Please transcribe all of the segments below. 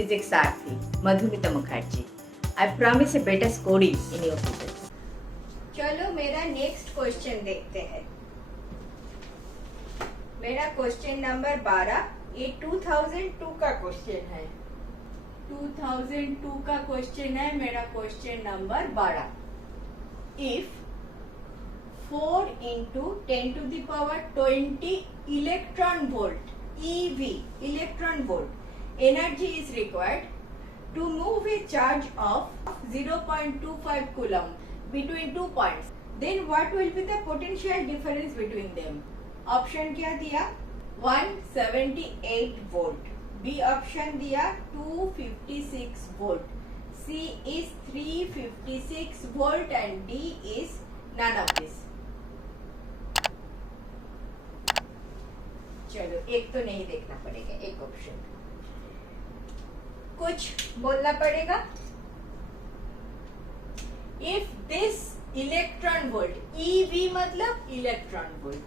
physics Sarthi, Madhumita Mukherjee. I promise a better scoring in your physics. चलो मेरा next question देखते हैं। मेरा क्वेश्चन नंबर 12, ये 2002 का क्वेश्चन है। 2002 का क्वेश्चन है मेरा question number 12। If 4 into 10 to the power 20 electron volt EV electron volt energy is required to move a charge of 0.25 coulomb between 2 points, then what will be the potential difference between them? Option क्या दिया? 178 volt, B option दिया 256 volt, C is 356 volt and D is none of this. चलो एक तो नहीं देखना पड़ेगा, एक ऑप्शन कुछ बोलना पड़ेगा। If this electron volt, EV मतलब electron volt,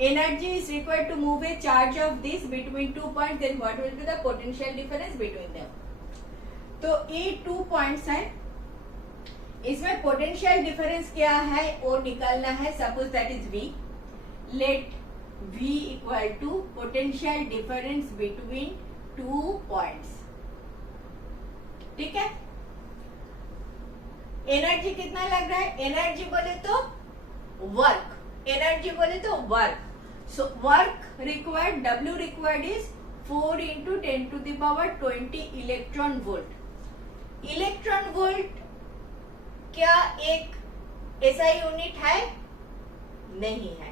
energy is required to move a charge of this between 2 points, then what will be the potential difference between them? तो ये 2 points है, इसमें पोटेंशियल डिफरेंस क्या है वो निकालना है। Suppose that is V, let V equal to potential difference between 2 points. ठीक है, एनर्जी कितना लग रहा है? एनर्जी बोले तो वर्क, एनर्जी बोले तो work. So work required, W required is 4 into 10 to the power 20 electron volt. Electron volt क्या एक ऐसा यूनिट है? नहीं है।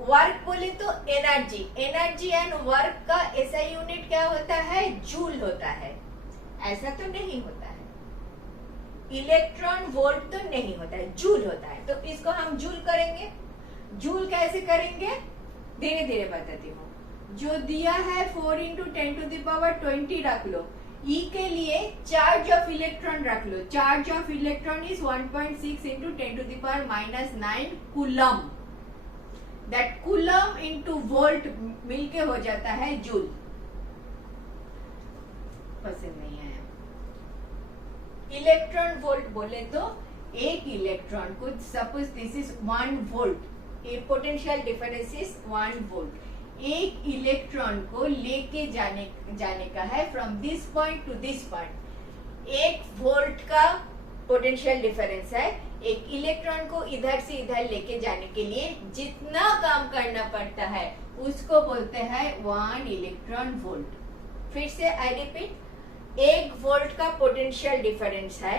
वर्क बोले तो एनर्जी, एनर्जी एंड वर्क का ऐसा यूनिट क्या होता है? जूल होता है। ऐसा तो नहीं होता है, इलेक्ट्रॉन वोल्ट तो नहीं होता है, जूल होता है। तो इसको हम जूल करेंगे। जूल कैसे करेंगे धीरे धीरे बताती हूँ। जो दिया है 4 into 10 to the power 20 रख लो, E के लिए चार्ज ऑफ इलेक्ट्रॉन रख लो। Charge of electron is 1.6 into 10 to the power -9 coulomb. That coulomb into volt मिलके हो जाता है जूल। पसंद नहीं आया। इलेक्ट्रॉन वोल्ट बोले तो एक इलेक्ट्रॉन को, suppose this is 1 volt, A potential difference is 1 volt. एक इलेक्ट्रॉन को लेके जाने का है from this point two this point. 1 volt का पोटेंशियल डिफरेंस है। एक इलेक्ट्रॉन को इधर से इधर लेके जाने के लिए जितना काम करना पड़ता है उसको बोलते हैं 1 इलेक्ट्रॉन वोल्ट। फिर से आई रिपीट, 1 वोल्ट का पोटेंशियल डिफरेंस है।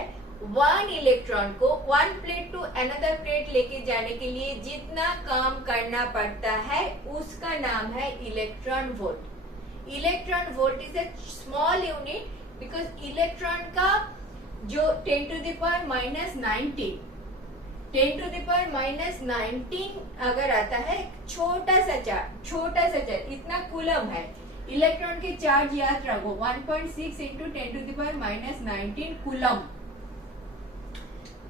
1 इलेक्ट्रॉन को 1 प्लेट टू अनदर प्लेट लेके जाने के लिए जितना काम करना पड़ता है उसका नाम है electron volt. Electron volt is a small unit because electron का जो 10 to the power -19, 10 to the power -19 अगर आता है, छोटा सा चार्ज इतना कूलम है। इलेक्ट्रॉन के चार्ज याद रखो 1.6 into 10 to the power -19 coulomb.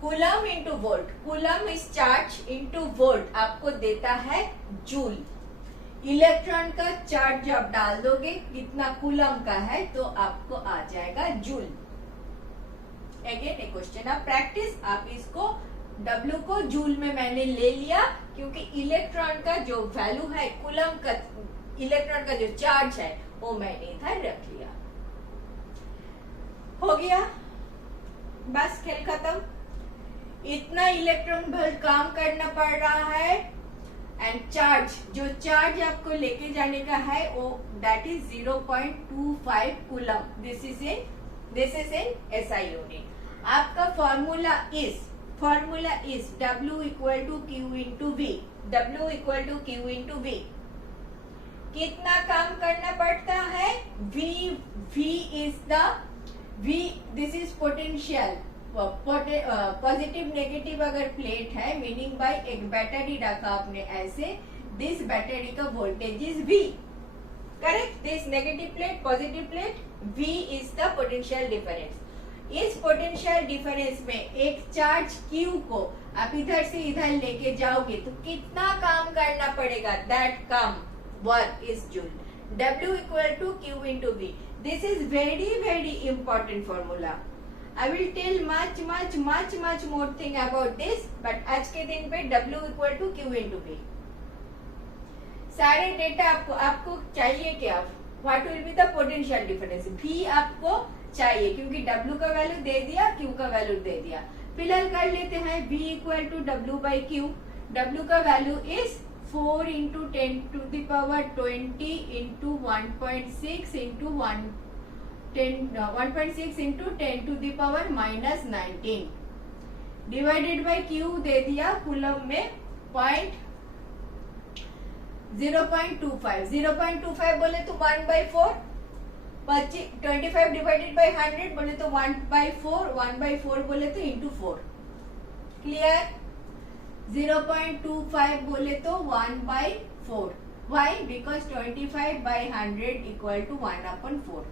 Coulomb into volt, coulomb is charge into volt आपको देता है जूल। इलेक्ट्रॉन का चार्ज जब डाल दोगे कितना कूलम का है तो आपको आ जाएगा joule. Again A question of practice, आप इसको W को जूल में मैंने ले लिया क्योंकि इलेक्ट्रॉन का जो वैल्यू है कूलम का, इलेक्ट्रॉन का जो चार्ज है वो मैंने इधर रख लिया। हो गया, बस खेल खत्म। इतना इलेक्ट्रॉन वोल्ट काम करना पड़ रहा है एंड चार्ज, जो चार्ज आपको लेके जाने का है वो that is 0.25 coulomb. This is in SI unit. आपका formula is W equal to Q into V। W equal to Q into V। कितना काम करना पड़ता है? V is the V, this is potential. Positive negative अगर plate है, meaning by एक battery रखा आपने ऐसे, दिस बैटरी का voltage is V, correct. This negative plate, positive plate, V is the potential difference. इस पोटेंशियल डिफरेंस में एक चार्ज Q को आप इधर से इधर लेके जाओगे तो कितना काम करना पड़ेगा? दैट काम work is joule. W equal to Q into V. This is very important formula. I will tell much more thing about this, but आज के दिन पे W equal to Q into V. सारे डेटा आपको चाहिए क्या? What will be the potential difference? V आपको चाहिए क्योंकि W का वैल्यू दे दिया, Q का वैल्यू दे दिया. फिलहाल कर लेते हैं V equal to W by Q. W का value is 4 into 10 to the power 20 into 1.6 into 1.6 into 10 to the power minus 19 divided by Q दे दिया कूलम में 0.25 बोले तो 1/4 25 divided by 100 बोले तो 1/4 बोले तो into 4 क्लियर 0.25 बोले तो 1/4 why because 25 by 100 equal to 1/4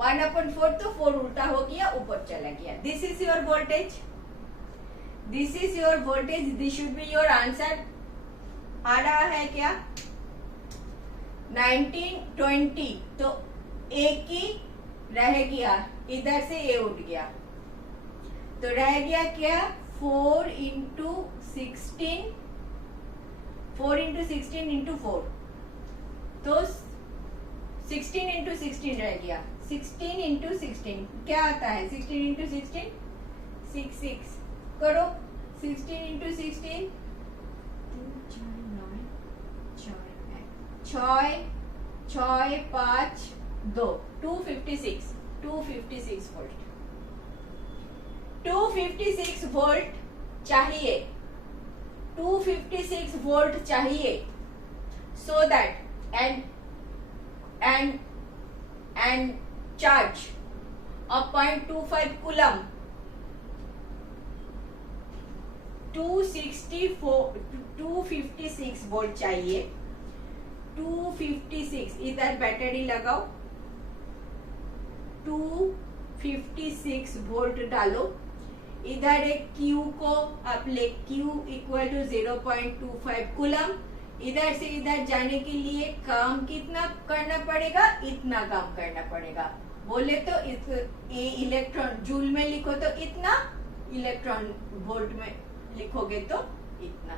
1/4 तो 4 उल्टा हो गया ऊपर चला गया. This is your voltage. This should be your answer. आ रहा है क्या 1920 तो एक ही रह गया इधर से ए उठ गया तो रह गया क्या 4 into 16 into 4 तो 16 into 16 रह गया 16 into 16 क्या आता है 16 into 16 6 करो 16 into 16 6 5 2 256 वोल्ट 256 वोल्ट चाहिए 256 वोल्ट चाहिए so that and charge of 0.25 coulomb 256 volt चाहिए 256 इधर बैटरी लगाओ 256 वोल्ट डालो इधर एक Q को आप ले Q इक्वल टू 0.25 कूलम इधर से इधर जाने के लिए काम कितना करना पड़ेगा इतना काम करना पड़ेगा बोले तो ये इलेक्ट्रॉन जूल में लिखो तो इतना इलेक्ट्रॉन वोल्ट में लिखोगे तो इतना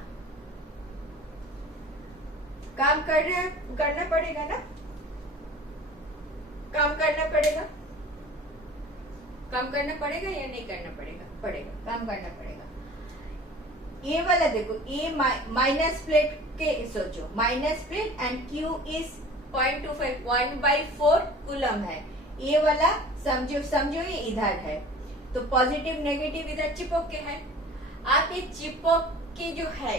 काम करना पड़ेगा ना काम करना पड़ेगा या नहीं करना पड़ेगा काम करना पड़ेगा ये वाला देखो ये माइनस प्लेट के सोचो minus plate and Q is 0.25 1/4 coulomb है ये वाला समझो ये इधर है तो पॉजिटिव नेगेटिव इधर चिपक के है आप ये चिपक के जो है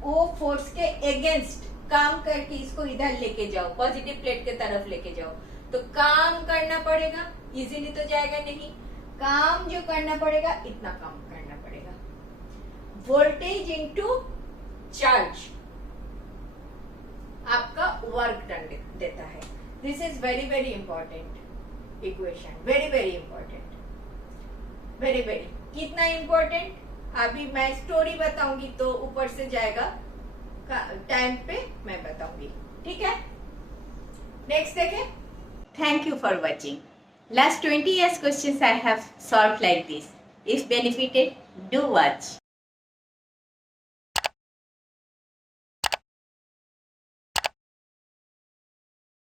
वो फोर्स के अगेंस्ट काम करके इसको इधर लेके जाओ पॉजिटिव प्लेट के तरफ लेके जाओ तो काम करना पड़ेगा इजीली तो जाएगा नहीं काम जो करना पड़ेगा इतना काम करना पड़ेगा वोल्टेज इनटू चार्ज आपका वर्क डन देता है this is very important equation very important very कितना इंपॉर्टेंट अभी मैं स्टोरी बताऊंगी तो ऊपर से जाएगा टाइम पे मैं बताऊंगी ठीक है नेक्स्ट देखें Thank you for watching. Last 20 years questions I have solved like this. If benefited, do watch.